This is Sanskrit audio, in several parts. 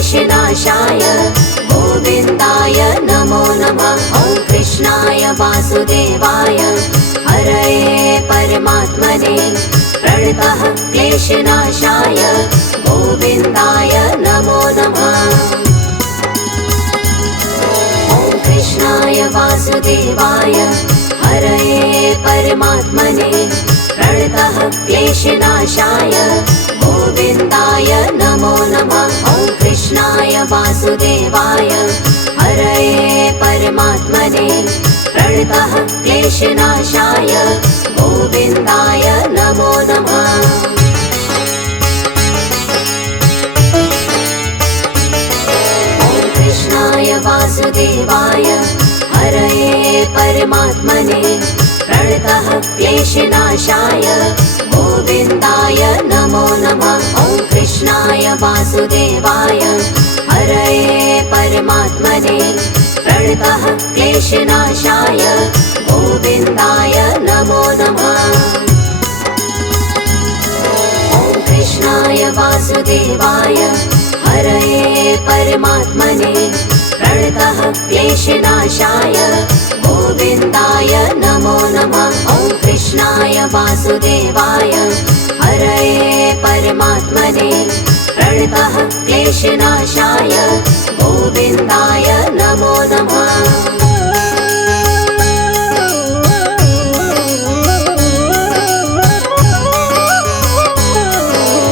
क्लेशनाशाय गोविन्दाय नमो नमः। ॐ कृष्णाय वासुदेवाय हरये परमात्मने प्रणतः क्लेशनाशाय गोविन्दाय नमो नमः। ॐ कृष्णाय वासुदेवाय हरये परमात्मने प्रणतः क्लेशनाशाय गोविन्दाय नमो नमः। ॐ कृष्णाय वासुदेवाय हरये परमात्मने प्रणतः क्लेशनाशाय गोविन्दाय नमो नमः। ॐ कृष्णाय वासुदेवाय हरये परमात्मने प्रणतः क्लेशनाशाय गोविन्दाय नमो नमः। ॐ कृष्णाय वासुदेवाय हरये परमात्मने प्रणतः क्लेशनाशाय गोविन्दाय नमो नमः। ॐ कृष्णाय वासुदेवाय हरये परमात्मने प्रणतः क्लेशनाशाय गोविन्दाय नमो नमः। ॐ कृष्णाय वासुदेवाय हरये परमात्मने प्रणतः क्लेशनाशाय गोविन्दाय नमो नमः।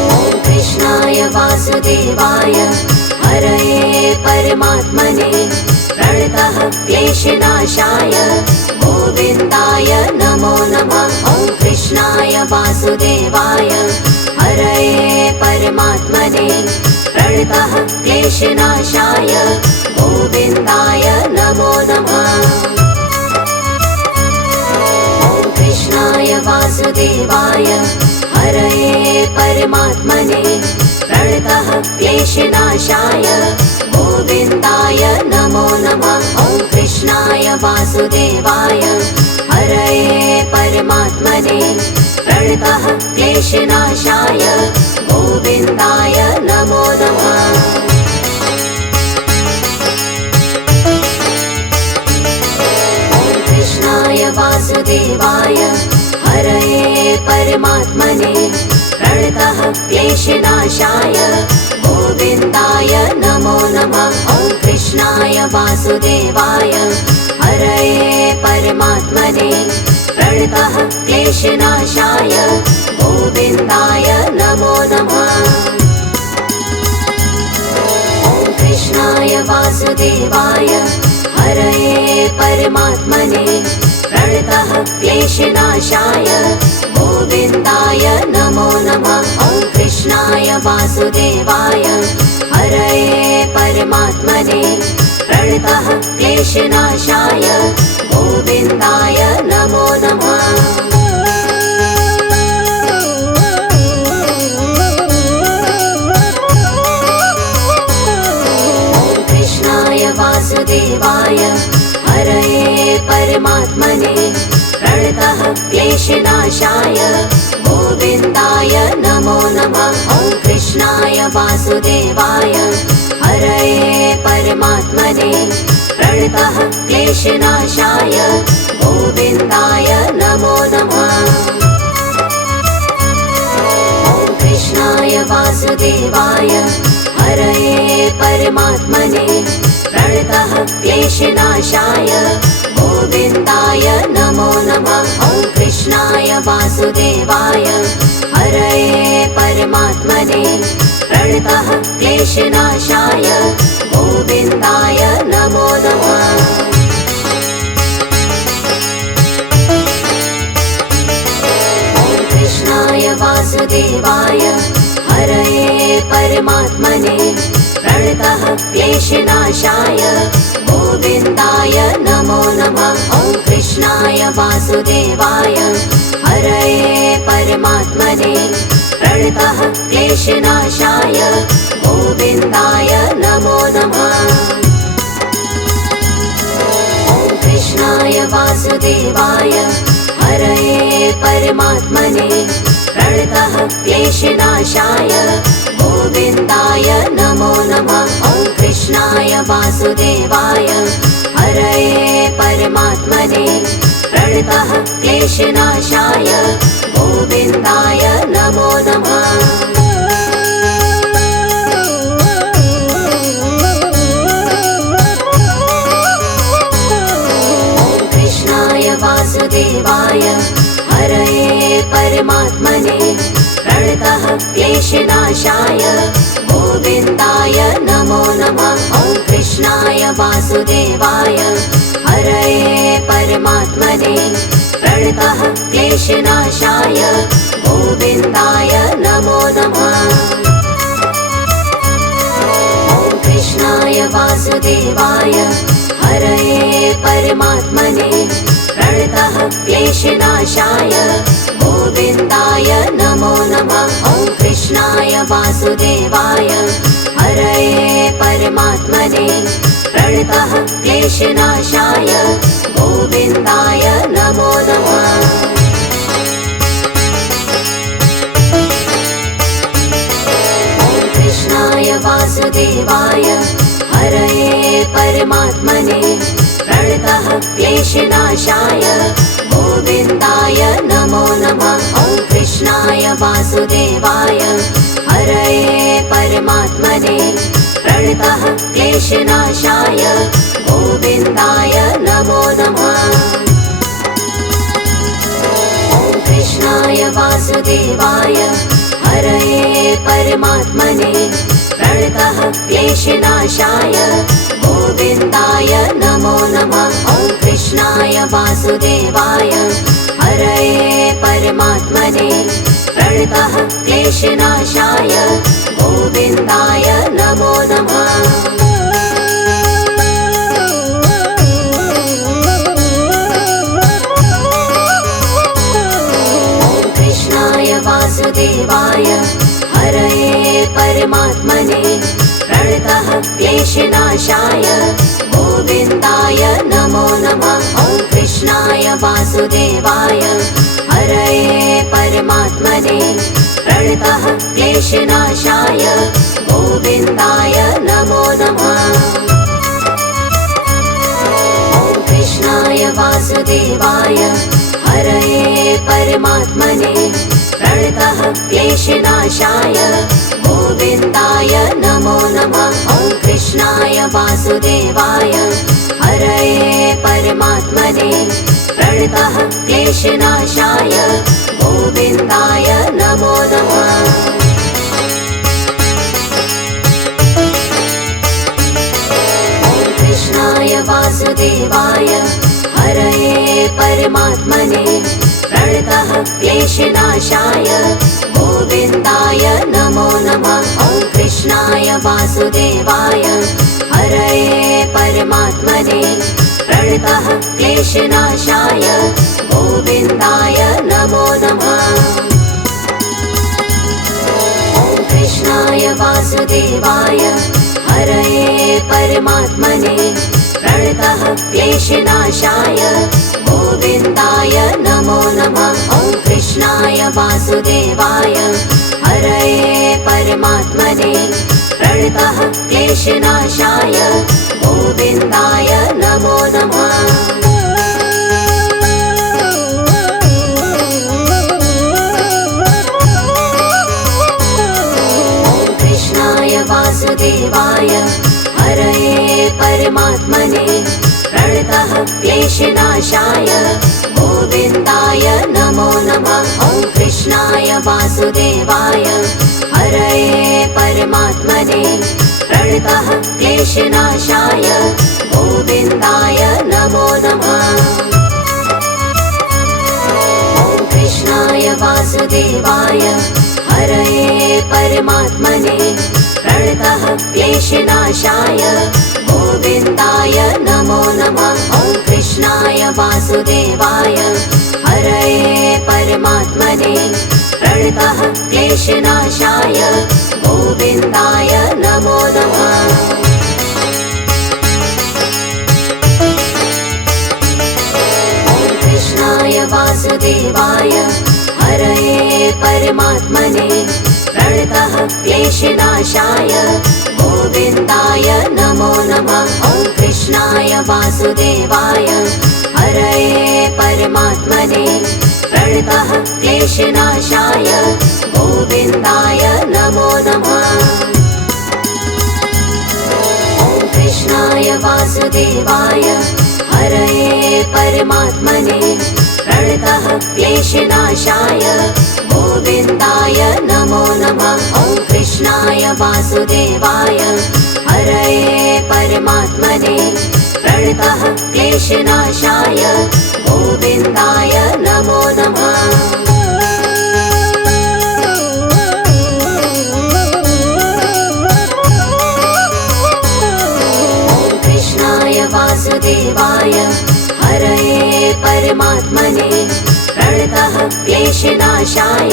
ॐ कृष्णाय वासुदेवाय हरये परमात्मने प्रणतः क्लेशनाशाय गोविन्दाय नमो नमः। ॐ कृष्णाय वासुदेवाय हरये परमात्मने प्रणतः क्लेशनाशाय गोविन्दाय नमो नमः। ॐ कृष्णाय वासुदेवाय हरये परमात्मने प्रणतः क्लेशनाशाय गोविन्दाय नमो नमः। ॐ कृष्णाय वासुदेवाय हरये परमात्मने प्रणतः क्लेशनाशाय गोविन्दाय नमो नमः। ॐ कृष्णाय वासुदेवाय हरये परमात्मने प्रणतः क्लेशनाशाय गोविन्दाय नमो नमः। ॐ कृष्णाय वासुदेवाय हरये परमात्मने प्रणतः क्लेशनाशाय गोविन्दाय नमो नमः। ॐ कृष्णाय वासुदेवाय हरये परमात्मने प्रणतः क्लेशनाशाय गोविन्दाय नमो नमः। ॐ कृष्णाय वासुदेवाय हरये परमात्मने प्रणतः क्लेशनाशाय गोविन्दाय नमो नमः। ॐ कृष्णाय वासुदेवाय हरये परमात्मने प्रणतः क्लेशनाशाय गोविन्दाय नमो नमः। ॐ कृष्णाय वासुदेवाय हरये परमात्मने प्रणतः क्लेशनाशाय गोविन्दाय नमो नमः। ॐ कृष्णाय वासुदेवाय हरये परमात्मने प्रणतः क्लेशनाशाय गोविन्दाय नमो नमः। ॐ कृष्णाय वासुदेवाय हरये परमात्मने प्रणतः क्लेशनाशाय गोविन्दाय नमो नमः। ॐ कृष्णाय वासुदेवाय हरये परमात्मने प्रणतः क्लेशनाशाय गोविन्दाय नमो नमः। ॐ कृष्णाय वासुदेवाय हरये परमात्मने प्रणतः क्लेशनाशाय गोविन्दाय नमो नमः। ॐ कृष्णाय वासुदेवाय हरये परमात्मने प्रणतः क्लेशनाशाय गोविन्दाय नमो नमः। वासुदेवाय हरये परमात्मने प्रणतः क्लेशनाशाय गोविन्दाय नमो नमः। वासुदेवाय हरये परमात्मने प्रणतः क्लेशनाशाय गोविन्दाय नमो नमः। ॐ कृष्णाय वासुदेवाय हरये परमात्मने प्रणतः क्लेशनाशाय गोविन्दाय नमो नमः। ॐ कृष्णाय वासुदेवाय हरये परमात्मने प्रणतः क्लेशनाशाय गोविन्दाय नमो नमः। ॐ कृष्णाय वासुदेवाय हरये परमात्मने प्रणतः क्लेशनाशाय गोविन्दाय नमो नमः। ॐ कृष्णाय वासुदेवाय हरये परमात्मने प्रणतः क्लेशनाशाय गोविन्दाय नमो नमः। ॐ कृष्णाय वासुदेवाय हरये परमात्मने प्रणतः क्लेशनाशाय गोविन्दाय नमो नमः। ॐ कृष्णाय वासुदेवाय हरये परमात्मने प्रणतः क्लेशनाशाय गोविन्दाय नमो नमः। ॐ कृष्णाय वासुदेवाय हरये परमात्मने प्रणतः क्लेशनाशाय गोविन्दाय नमो नमः। ॐ कृष्णाय वासुदेवाय हरये परमात्मने प्रणतः क्लेशनाशाय गोविन्दाय नमो नमः। ॐ कृष्णाय वासुदेवाय हरये परमात्मने प्रणतः क्लेशनाशाय गोविन्दाय नमो नमः। ॐ कृष्णाय वासुदेवाय हरये परमात्मने प्रणतः क्लेशनाशाय गोविन्दाय नमो नमः। ॐ कृष्णाय वासुदेवाय हरये परमात्मने प्रणतः क्लेशनाशाय गोविन्दाय नमो नमः। ॐ कृष्णाय वासुदेवाय हरये परमात्मने प्रणतः क्लेशनाशाय गोविन्दाय नमो नमः। ॐ कृष्णाय वासुदेवाय हरये परमात्मने प्रणतः क्लेशनाशाय गोविन्दाय नमो नमः। ॐ कृष्णाय वासुदेवाय हरये परमात्मने प्रणतः क्लेशनाशाय गोविन्दाय नमो नमः। ॐ कृष्णाय वासुदेवाय हरये परमात्मने प्रणतः क्लेशनाशाय गोविन्दाय नमो नमः। ॐ कृष्णाय वासुदेवाय हरये परमात्मने प्रणतः क्लेशनाशाय गोविन्दाय नमो नमः। ॐ कृष्णाय वासुदेवाय हरये परमात्मने प्रणतः क्लेशनाशाय गोविन्दाय नमो नमः। ॐ कृष्णाय वासुदेवाय हरये परमात्मने प्रणतः क्लेशनाशाय गोविन्दाय नमो नमः। ॐ कृष्णाय वासुदेवाय हरये परमात्मने प्रणतः क्लेशनाशाय गोविन्दाय नमो नमः। ॐ कृष्णाय वासुदेवाय हरये परमात्मने प्रणतः क्लेशनाशाय गोविन्दाय नमो नमः। ॐ वासुदेवाय हरये परमात्मने प्रणतः क्लेशनाशाय गोविन्दाय नमो नमः। ॐ कृष्णाय वासुदेवाय हरये परमात्मने प्रणतः क्लेशनाशाय गोविन्दाय नमो नमः। ॐ कृष्णाय वासुदेवाय हरये परमात्मने प्रणतः क्लेशनाशाय गोविन्दाय नमो नमः। ॐ कृष्णाय वासुदेवाय हरये परमात्मने प्रणतः क्लेशनाशाय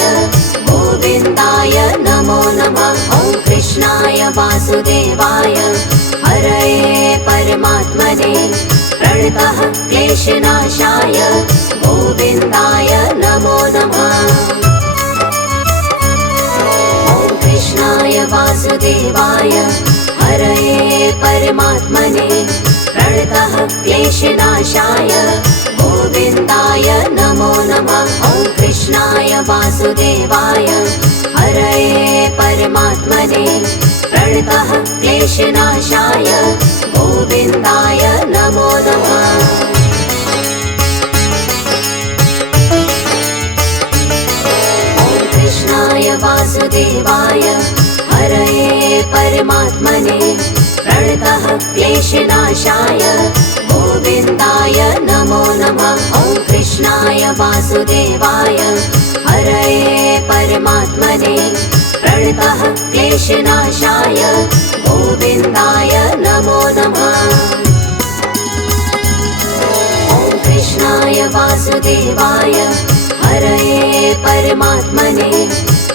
गोविन्दाय नमो नमः। ॐ कृष्णाय वासुदेवाय हरये परमात्मने प्रणतः क्लेशनाशाय गोविन्दाय नमो नमः। ॐ कृष्णाय वासुदेवाय हरये परमात्मने प्रणतः क्लेशनाशाय गोविन्दाय नमो नमः। ॐ कृष्णाय वासुदेवाय हरये परमात्मने प्रणतः क्लेशनाशाय गोविन्दाय नमो नमः। ॐ कृष्णाय वासुदेवाय हरये परमात्मने प्रणतः क्लेशनाशाय गोविन्दाय नमो नमः। ॐ कृष्णाय वासुदेवाय हरये परमात्मने प्रणतः क्लेशनाशाय गोविन्दाय नमो नमः। ॐ कृष्णाय वासुदेवाय हरये परमात्मने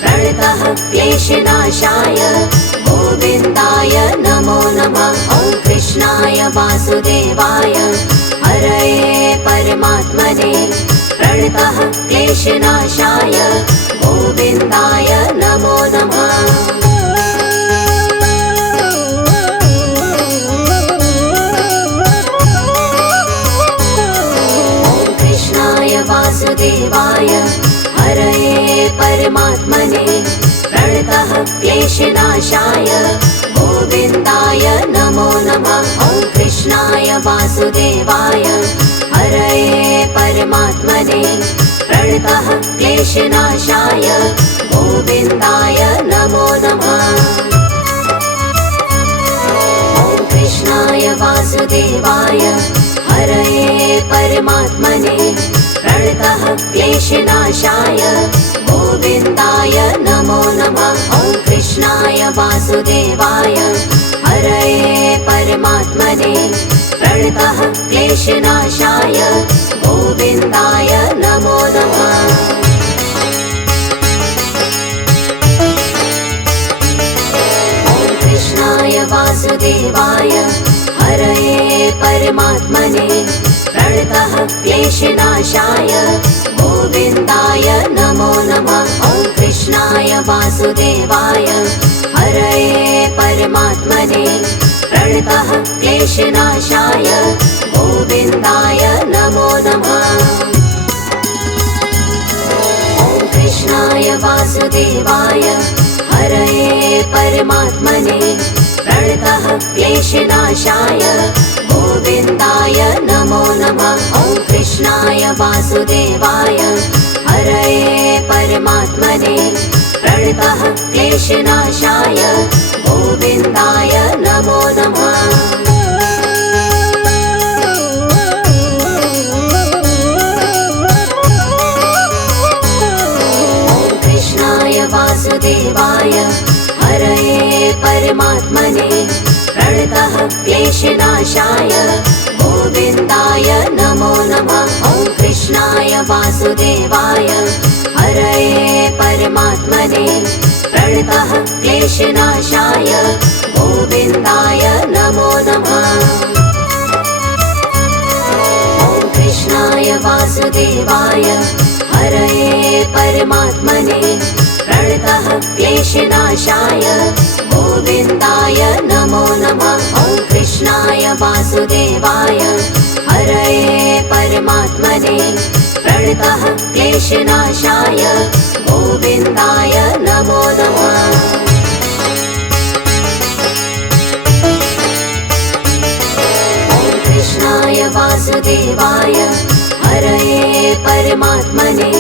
प्रणतः क्लेशनाशाय गोविन्दाय नमो नमः। ॐ कृष्णाय वासुदेवाय हरये परमात्मने प्रणतः क्लेशनाशाय गोविन्दाय नमो नमः। ॐ कृष्णाय वासुदेवाय हरये परमात्मने प्रणतः क्लेशनाशाय गोविन्दाय नमो नमः। ॐ कृष्णाय वासुदेवाय हरये परमात्मने प्रणतः क्लेशनाशाय गोविन्दाय नमो नमः। ॐ कृष्णाय वासुदेवाय हरये परमात्मने प्रणतः क्लेशनाशाय गोविन्दाय नमो नमः। ॐ कृष्णाय वासुदेवाय हरये परमात्मने प्रणतः क्लेशनाशाय गोविन्दाय नमो नमः। ॐ कृष्णाय वासुदेवाय हरये परमात्मने प्रणतः क्लेशनाशाय गोविन्दाय नमो नमः। ॐ कृष्णाय वासुदेवाय हरये परमात्मने प्रणतः क्लेशनाशाय गोविन्दाय नमो नमः। ॐ कृष्णाय वासुदेवाय हरये परमात्मने प्रणतः क्लेशनाशाय गोविन्दाय नमो नमः। ॐ कृष्णाय वासुदेवाय हरये परमात्मने प्रणतः क्लेशनाशाय गोविन्दाय नमो नमः। ॐ कृष्णाय वासुदेवाय हरये परमात्मने प्रणतः क्लेशनाशाय गोविन्दाय नमो नमः। ॐ कृष्णाय वासुदेवाय हरये परमात्मने प्रणतः क्लेशनाशाय गोविन्दाय नमो नमः। ॐ कृष्णाय वासुदेवाय हरये परमात्मने प्रणतः क्लेशनाशाय गोविन्दाय नमो नमः। ॐ कृष्णाय वासुदेवाय वासुदेवाय हरये परमात्मने प्रणतः क्लेशनाशाय गोविन्दाय नमो नमः। कृष्णाय वासुदेवाय हरये परमात्मने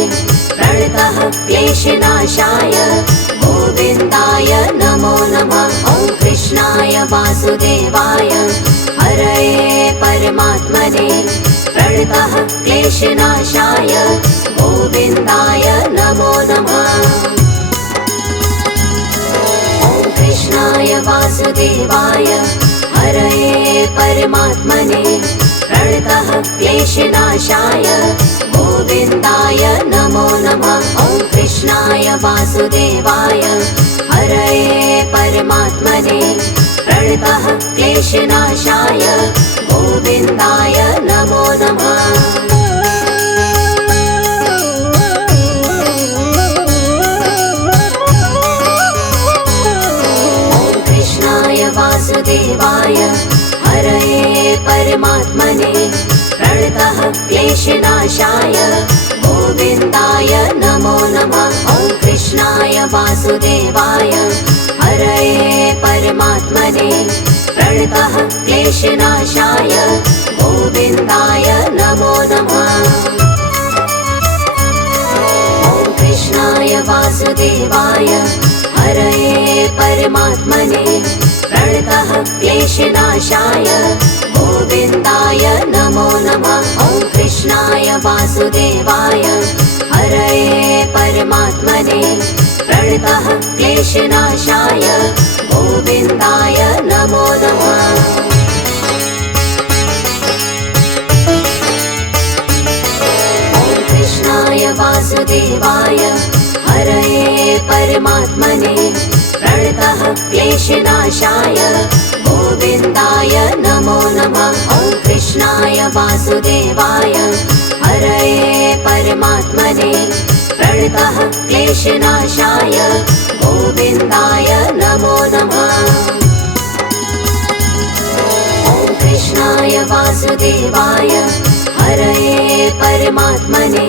प्रणतः क्लेशनाशाय गोविन्दाय नमो नमः। ॐ कृष्णाय वासुदेवाय हरये परमात्मने प्रणतः क्लेशनाशाय गोविन्दाय नमो नमः। ॐ कृष्णाय वासुदेवाय हरये परमात्मने प्रणतः क्लेशनाशाय गोविन्दाय नमो नमः। ॐ कृष्णाय वासुदेवाय हरये परमात्मने प्रणतः क्लेशनाशाय गोविन्दाय नमो नमः। वासुदेवाय हरये परमात्मने प्रणतः क्लेशनाशाय गोविन्दाय नमो नमः। ॐ कृष्णाय वासुदेवाय हरये परमात्मने प्रणतः क्लेशनाशाय गोविन्दाय नमो नमः। ॐ कृष्णाय वासुदेवाय हरये परमात्मने प्रणतः क्लेशनाशाय गोविन्दाय नमो नमः। ॐ कृष्णाय वासुदेवाय हरये परमात्मने प्रणतः क्लेशनाशाय गोविन्दाय नमो नमः। ॐ कृष्णाय वासुदेवाय हरये परमात्मने प्रणतः क्लेशनाशाय गोविन्दाय नमो नमः। ॐ कृष्णाय वासुदेवाय हरये परमात्मने प्रणतः क्लेशनाशाय गोविन्दाय नमो नमः। ॐ कृष्णाय वासुदेवाय हरये परमात्मने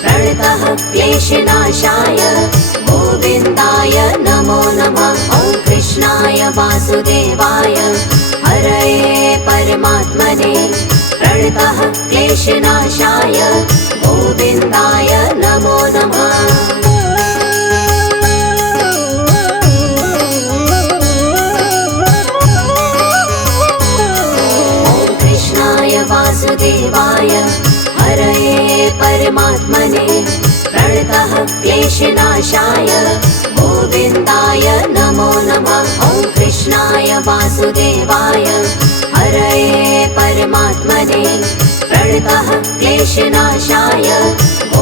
प्रणतः क्लेशनाशाय गोविन्दाय नमो नमः। ॐ कृष्णाय वासुदेवाय हरये परमात्मने प्रणतः क्लेशनाशाय गोविन्दाय नमो नमः। ॐ कृष्णाय वासुदेवाय हरये परमात्मने प्रणतः क्लेशनाशाय गोविन्दाय नमो नमः। ॐ कृष्णाय वासुदेवाय हरये परमात्मने प्रणतः क्लेशनाशाय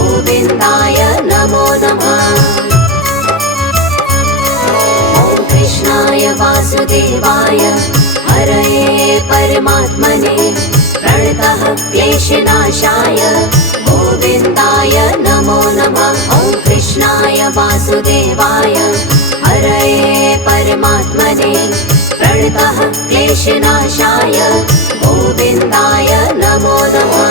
गोविन्दाय नमो नमः। ॐ कृष्णाय वासुदेवाय हरये परमात्मने प्रणतः क्लेशनाशाय गोविन्दाय नमो नमः। ॐ कृष्णाय वासुदेवाय हरये परमात्मने प्रणतः क्लेशनाशाय गोविन्दाय नमो नमः।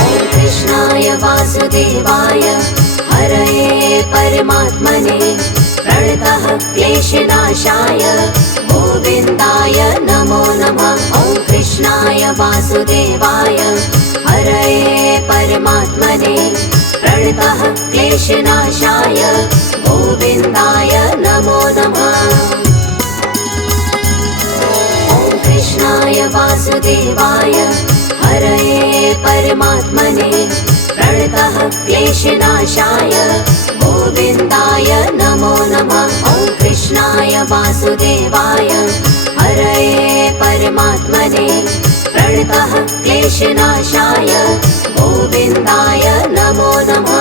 ॐ कृष्णाय वासुदेवाय हरये परमात्मने प्रणतः क्लेशनाशाय गोविन्दाय नमो नमः। ॐ कृष्णाय वासुदेवाय हरये परमात्मने प्रणतः क्लेशनाशाय गोविन्दाय नमो नमः। ॐ कृष्णाय वासुदेवाय हरये परमात्मने प्रणतः क्लेशनाशाय गोविन्दाय नमो नमः। ॐ कृष्णाय वासुदेवाय हरये परमात्मने प्रणतः क्लेशनाशाय गोविन्दाय नमो नमः।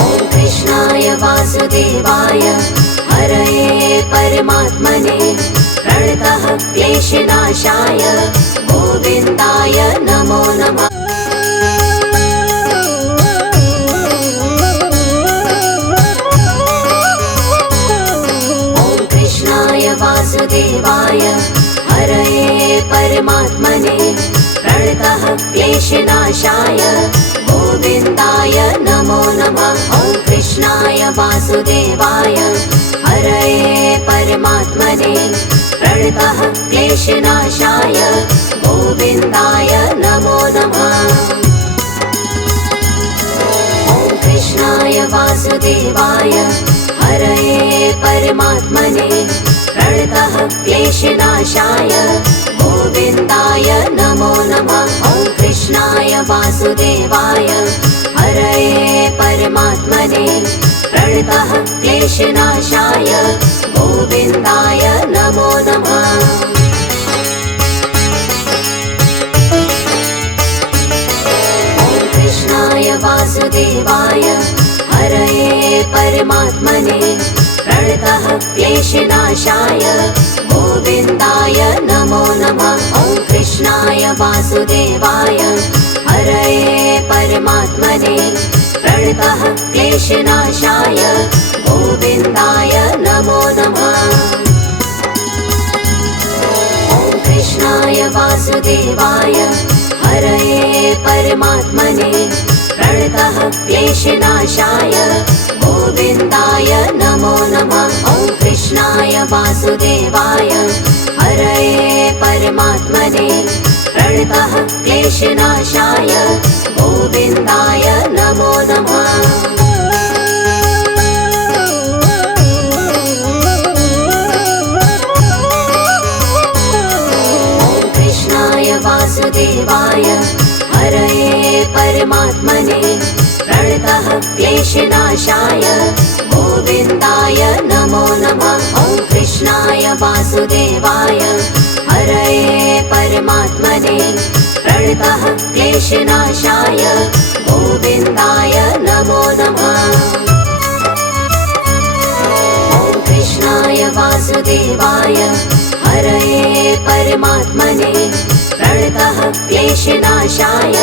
ॐ कृष्णाय वासुदेवाय हरये परमात्मने प्रणतः क्लेशनाशाय गोविन्दाय नमो नमः। प्रणतः क्लेशनाशाय गोविन्दाय नमो नमः। ॐ कृष्णाय वासुदेवाय हरये परमात्मने प्रणतः क्लेशनाशाय गोविन्दाय नमो नमः। ॐ कृष्णाय वासुदेवाय हरये परमात्मने प्रणतः क्लेशनाशाय गोविन्दाय नमो नमः। ॐ कृष्णाय वासुदेवाय हरये परमात्मने प्रणतः क्लेशनाशाय गोविन्दाय नमो नमः। ॐ कृष्णाय वासुदेवाय हरये परमात्मने प्रणतः क्लेशनाशाय गोविन्दाय नमो नमः। ॐ कृष्णाय वासुदेवाय हरये परमात्मने प्रणतः क्लेशनाशाय गोविन्दाय नमो नमः। ॐ कृष्णाय वासुदेवाय हरये परमात्मने प्रणतः क्लेशनाशाय गोविन्दाय नमो नमः। ॐ कृष्णाय वासुदेवाय हरये परमात्मने प्रणतः क्लेशनाशाय गोविन्दाय नमो नमः। ॐ कृष्णाय वासुदेवाय हरये परमात्मने प्रणतः क्लेशनाशाय गोविन्दाय नमो नमः। ॐ कृष्णाय वासुदेवाय हरये परमात्मने प्रणतः क्लेशनाशाय गोविन्दाय नमो नमः। ॐ कृष्णाय वासुदेवाय हरये परमात्मने प्रणतः क्लेशनाशाय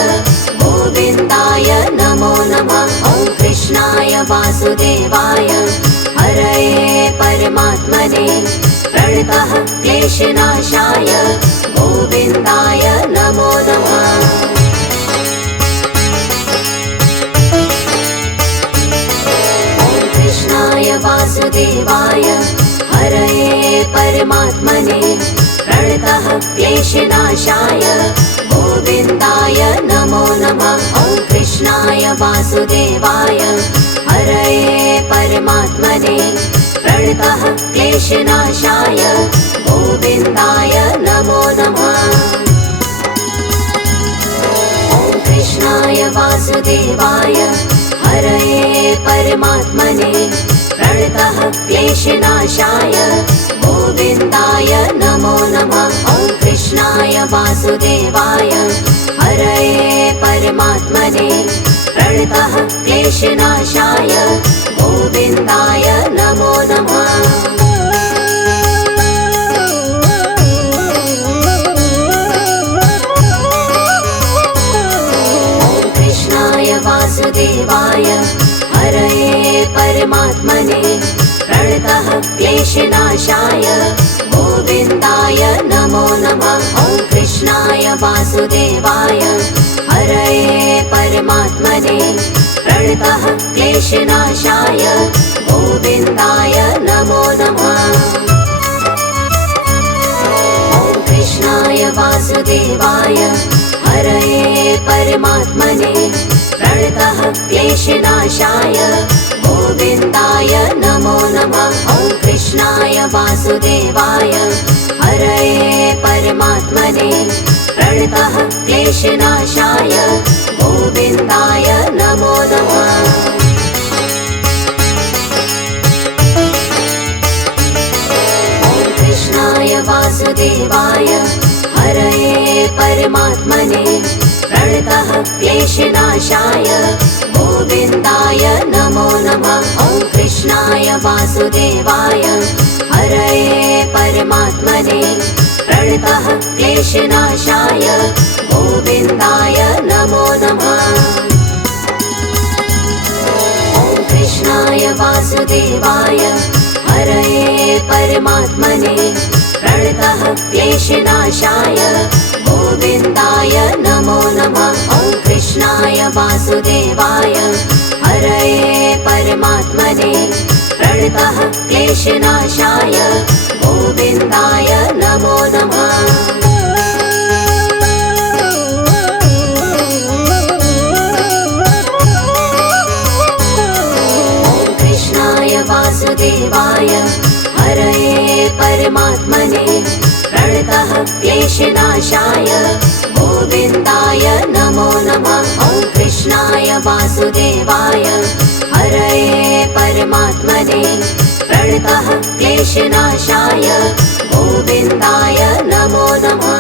गोविन्दाय नमो नमः। ॐ कृष्णाय वासुदेवाय हरये परमात्मने प्रणतः क्लेशनाशाय गोविन्दाय नमो नमः। ॐ कृष्णाय वासुदेवाय हरये परमात्मने प्रणतः क्लेशनाशाय गोविन्दाय नमो नमः। ॐ कृष्णाय वासुदेवाय हरये परमात्मने प्रणतः क्लेशनाशाय गोविन्दाय नमो नमः। ॐ कृष्णाय वासुदेवाय हरये परमात्मने प्रणतः क्लेशनाशाय गोविन्दाय नमो नमः। ॐ कृष्णाय वासुदेवाय हरये परमात्मने प्रणतः क्लेशनाशाय गोविन्दाय नमो नमः। ॐ कृष्णाय वासुदेवाय हरये परमात्मने प्रणतः क्लेशनाशाय गोविन्दाय नमो नमः। ॐ कृष्णाय वासुदेवाय हरये परमात्मने प्रणतः क्लेशनाशाय गोविन्दाय नमो नमः। ॐ कृष्णाय वासुदेवाय हरये परमात्मने प्रणतः क्लेशनाशाय गोविन्दाय नमो नमः। ॐ कृष्णाय वासुदेवाय हरये परमात्मने प्रणतः क्लेशनाशाय गोविन्दाय नमो नमः। ॐ कृष्णाय वासुदेवाय हरये परमात्मने प्रणतः क्लेशनाशाय गोविन्दाय नमो नमः। ॐ कृष्णाय वासुदेवाय हरये परमात्मने प्रणतः क्लेशनाशाय गोविन्दाय नमो नमः। ॐ कृष्णाय वासुदेवाय हरये परमात्मने प्रणतः क्लेशनाशाय गोविन्दाय नमो वासुदेवाय हरये परमात्मने प्रणतः क्लेशनाशाय गोविन्दाय नमो नमः। वासुदेवाय हरये परमात्मने प्रणतः क्लेशनाशाय गोविन्दाय नमो नमः। ॐ कृष्णाय वासुदेवाय हरये परमात्मने प्रणतः क्लेशनाशाय गोविन्दाय नमो नमः।